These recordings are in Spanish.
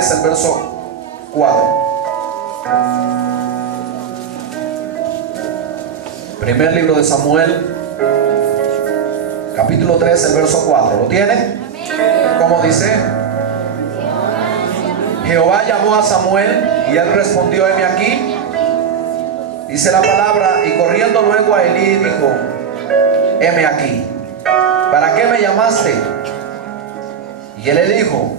3, el verso 4. Primer libro de Samuel, capítulo 3, el verso 4. ¿Lo tiene? ¿Cómo dice? Jehová llamó a Samuel y él respondió: heme aquí. Dice la palabra: y corriendo luego a Elí dijo: heme aquí. ¿Para qué me llamaste? Y él le dijo: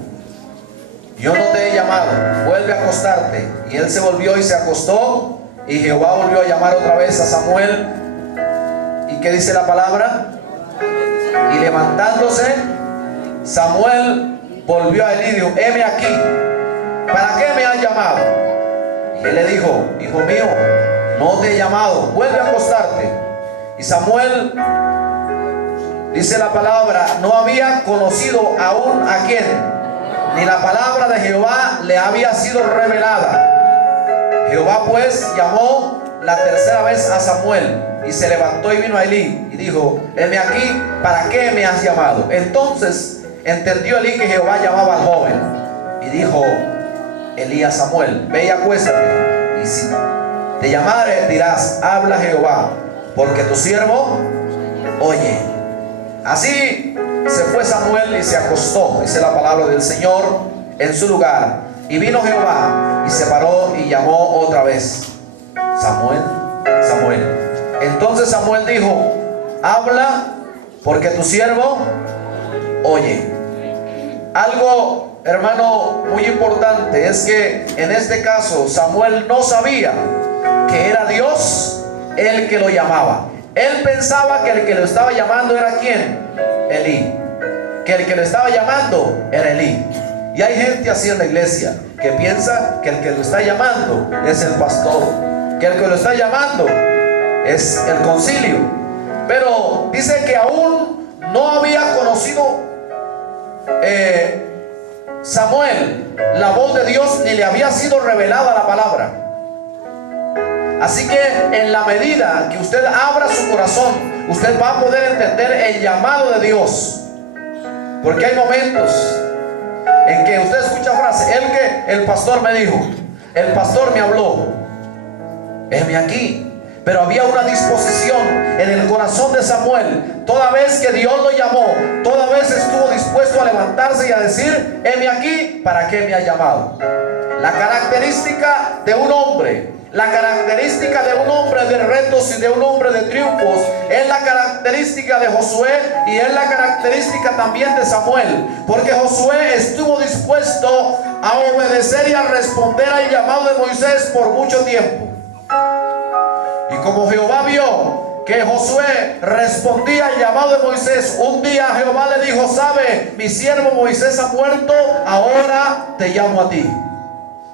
yo no te he llamado, vuelve a acostarte. Y él se volvió y se acostó. Y Jehová volvió a llamar otra vez a Samuel. ¿Y qué dice la palabra? Y levantándose, Samuel volvió a Elí y dijo: heme aquí. ¿Para qué me has llamado? Y él le dijo: hijo mío, no te he llamado, vuelve a acostarte. Y Samuel, dice la palabra, no había conocido aún a quién, ni la palabra de Jehová le había sido revelada. Jehová pues llamó la tercera vez a Samuel, y se levantó y vino a Elí y dijo: heme aquí, ¿para qué me has llamado? Entonces entendió Elí que Jehová llamaba al joven, y dijo Elí a Samuel: ve y acuéstate, y si te llamare dirás: habla Jehová, porque tu siervo oye. Así se fue Samuel y se acostó, dice la palabra del Señor, en su lugar. Y vino Jehová y se paró y llamó otra vez: Samuel, Samuel. Entonces Samuel dijo: habla, porque tu siervo oye. Algo, hermano, muy importante es que en este caso Samuel no sabía que era Dios el que lo llamaba. Él pensaba que el que lo estaba llamando era ¿quién? Elí. Que el que lo estaba llamando era Elí. Y hay gente así en la iglesia que piensa que el que lo está llamando es el pastor, que el que lo está llamando es el concilio. Pero dice que aún no había conocido Samuel la voz de Dios, ni le había sido revelada la palabra. Así que en la medida que usted abra su corazón, usted va a poder entender el llamado de Dios. Porque hay momentos en que usted escucha frases: el pastor me dijo, el pastor me habló, heme aquí. Pero había una disposición en el corazón de Samuel. Toda vez que Dios lo llamó, toda vez estuvo dispuesto a levantarse y a decir: heme aquí, ¿para qué me ha llamado? La característica de un hombre, la característica de un hombre de retos y de un hombre de triunfos, es la característica de Josué y es la característica también de Samuel. Porque Josué estuvo dispuesto a obedecer y a responder al llamado de Moisés por mucho tiempo. Y como Jehová vio que Josué respondía al llamado de Moisés, un día Jehová le dijo: sabe, mi siervo Moisés ha muerto, ahora te llamo a ti.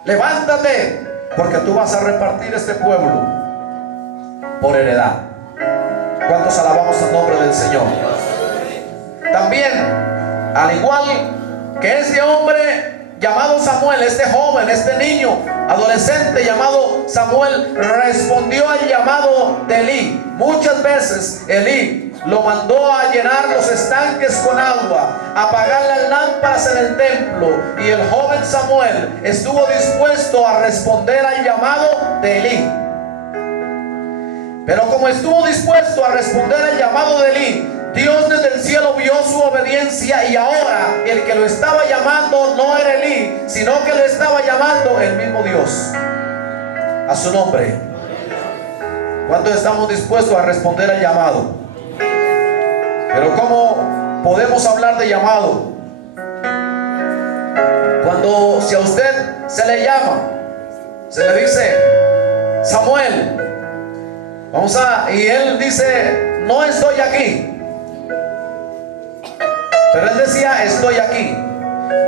Levántate, porque tú vas a repartir este pueblo por heredad. ¿Cuántos alabamos el nombre del Señor? También, al igual que este hombre llamado Samuel, este joven, este niño, adolescente llamado Samuel, respondió al llamado de Elí. Muchas veces Elí lo mandó a llenar los estanques con agua, a apagar las lámparas en el templo, y el joven Samuel estuvo dispuesto a responder al llamado de Elí. Pero como estuvo dispuesto a responder al llamado de Elí, Dios desde el cielo vio su obediencia, y ahora el que lo estaba llamando no era Elí, sino que lo estaba llamando el mismo Dios. A su nombre. ¿Cuántos estamos dispuestos a responder al llamado? Pero ¿cómo podemos hablar de llamado? Cuando, si a usted se le llama, se le dice: Samuel, y él dice: no estoy aquí. Pero él decía: estoy aquí.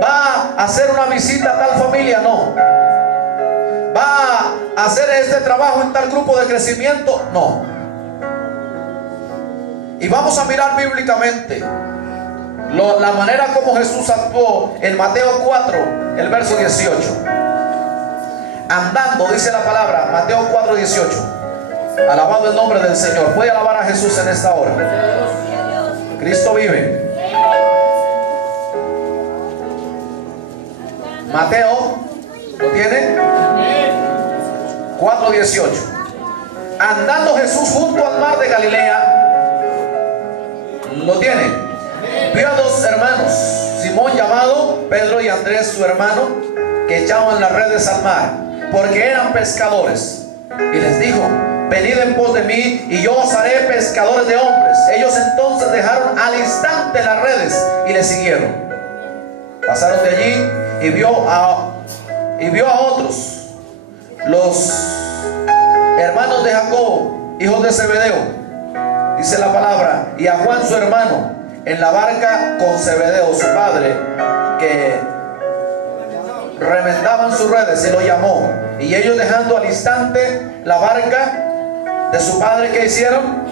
¿Va a hacer una visita a tal familia? No. ¿Va a hacer este trabajo en tal grupo de crecimiento? No. Y vamos a mirar bíblicamente la manera como Jesús actuó en Mateo 4, el verso 18. Andando, dice la palabra, Mateo 4, 18. Alabado el nombre del Señor. ¿Puede alabar a Jesús en esta hora? Cristo vive. Mateo, ¿lo tiene? 4:18. Andando Jesús junto al mar de Galilea, ¿lo tiene? Vio a dos hermanos, Simón llamado Pedro y Andrés su hermano, que echaban las redes al mar, porque eran pescadores. Y les dijo: venid en pos de mí, y yo os haré pescadores de hombres. Ellos entonces dejaron al instante las redes y le siguieron. Pasaron de allí y vio a otros, los hermanos de Jacobo, hijos de Zebedeo, dice la palabra, y a Juan su hermano, en la barca con Zebedeo su padre, que remendaban sus redes, y lo llamó. Y ellos, dejando al instante la barca de su padre, ¿qué hicieron?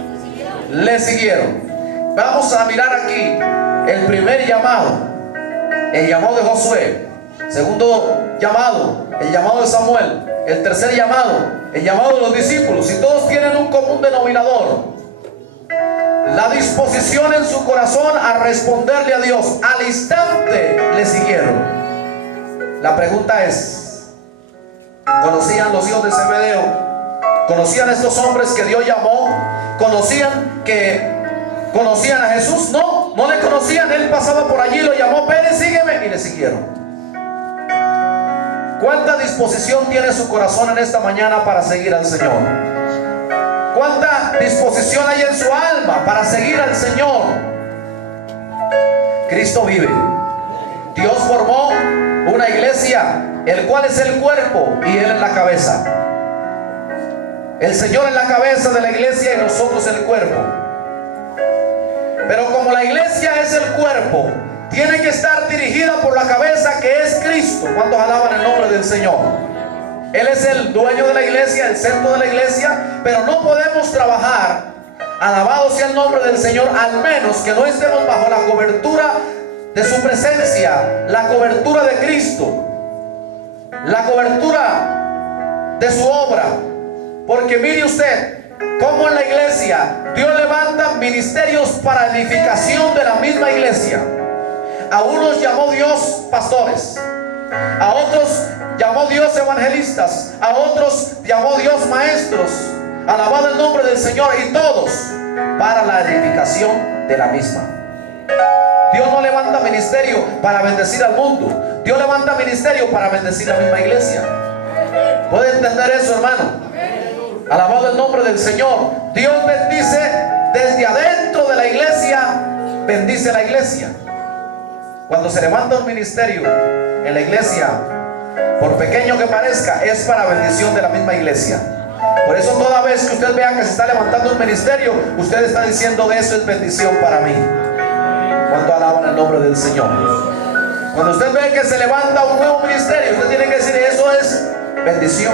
Le siguieron. Vamos a mirar aquí el primer llamado, el llamado de Josué. Segundo llamado, el llamado de Samuel. El tercer llamado, el llamado de los discípulos. Y todos tienen un común denominador: la disposición en su corazón a responderle a Dios. Al instante le siguieron. La pregunta es: ¿conocían los hijos de Zebedeo? ¿Conocían a estos hombres que Dios llamó? ¿Conocían a Jesús? No, no le conocían. Él pasaba por allí, lo llamó: ven, sígueme, y le siguieron. ¿Cuánta disposición tiene su corazón en esta mañana para seguir al Señor? ¿Cuánta disposición hay en su alma para seguir al Señor? Cristo vive. Dios formó una iglesia, el cual es el cuerpo y Él es la cabeza. El Señor es la cabeza de la iglesia y nosotros el cuerpo. Pero como la iglesia es el cuerpo, tiene que estar dirigida por la cabeza, que es Cristo. ¿Cuántos alaban el nombre del Señor? Él es el dueño de la iglesia, el centro de la iglesia. Pero no podemos trabajar, alabado sea el nombre del Señor, al menos que no estemos bajo la cobertura de su presencia, la cobertura de Cristo, la cobertura de su obra. Porque mire usted cómo en la iglesia Dios levanta ministerios para edificación de la misma iglesia. A unos llamó Dios pastores, a otros llamó Dios evangelistas, a otros llamó Dios maestros. Alabado el nombre del Señor. Y todos para la edificación de la misma. Dios no levanta ministerio para bendecir al mundo. Dios levanta ministerio para bendecir la misma iglesia. ¿Puede entender eso, hermano? Alabado el nombre del Señor. Dios bendice desde adentro de la iglesia, bendice la iglesia. Cuando se levanta un ministerio en la iglesia, por pequeño que parezca, es para bendición de la misma iglesia. Por eso toda vez que usted vea que se está levantando un ministerio, usted está diciendo: eso es bendición para mí. Cuando alaban el nombre del Señor. Cuando usted ve que se levanta un nuevo ministerio, usted tiene que decir: eso es bendición.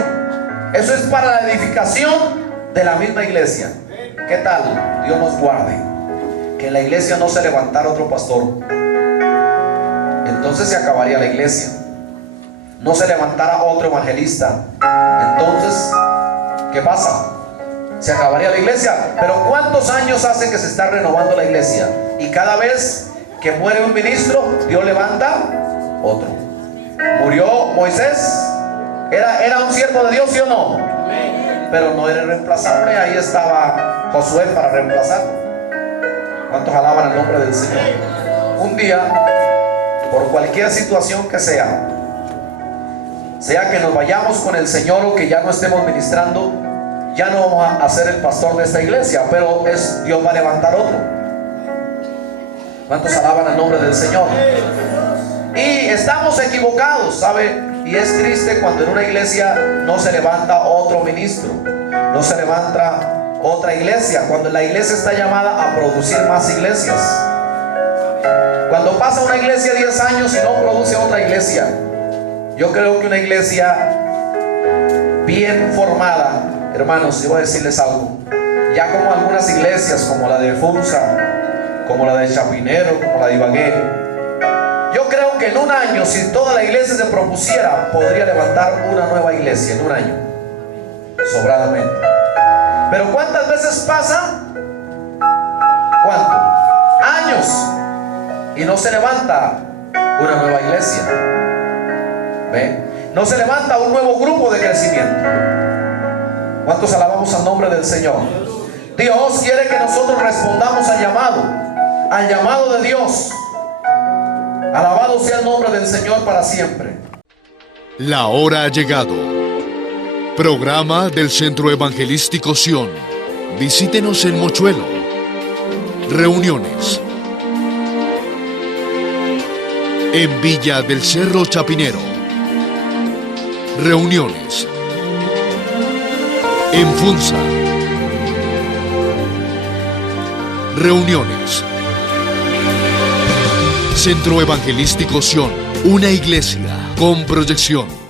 Eso es para la edificación de la misma iglesia. ¿Qué tal? Dios nos guarde que en la iglesia no se levantara otro pastor. Entonces se acabaría la iglesia. No se levantara otro evangelista. Entonces, ¿qué pasa? Se acabaría la iglesia. Pero ¿cuántos años hace que se está renovando la iglesia? Y cada vez que muere un ministro, Dios levanta otro. Murió Moisés. Era un siervo de Dios, ¿sí o no? Pero no era irreemplazable. Ahí estaba Josué para reemplazarlo. ¿Cuántos alaban el nombre del Señor? Un día, por cualquier situación que sea que nos vayamos con el Señor o que ya no estemos ministrando, ya no vamos a ser el pastor de esta iglesia, pero Dios va a levantar otro. ¿Cuántos alaban el nombre del Señor? Y estamos equivocados, ¿sabe? Y es triste cuando en una iglesia no se levanta otro ministro, no se levanta otra iglesia, cuando la iglesia está llamada a producir más iglesias. Cuando pasa una iglesia 10 años y no produce otra iglesia. Yo creo que una iglesia bien formada, hermanos, yo voy a decirles algo, ya como algunas iglesias como la de Funza, como la de Chapinero, como la de Ibagué, yo creo que en un año, si toda la iglesia se propusiera, podría levantar una nueva iglesia en un año, sobradamente. Pero ¿cuántas veces pasa? ¿Cuánto? Años, y no se levanta una nueva iglesia. ¿Ve? No se levanta un nuevo grupo de crecimiento. ¿Cuántos alabamos al nombre del Señor? Dios quiere que nosotros respondamos al llamado de Dios. Alabado sea el nombre del Señor para siempre. La hora ha llegado. Programa del Centro Evangelístico Sion. Visítenos en Mochuelo. Reuniones en Villa del Cerro Chapinero. Reuniones en Funza. Reuniones. Centro Evangelístico Sion, una iglesia con proyección.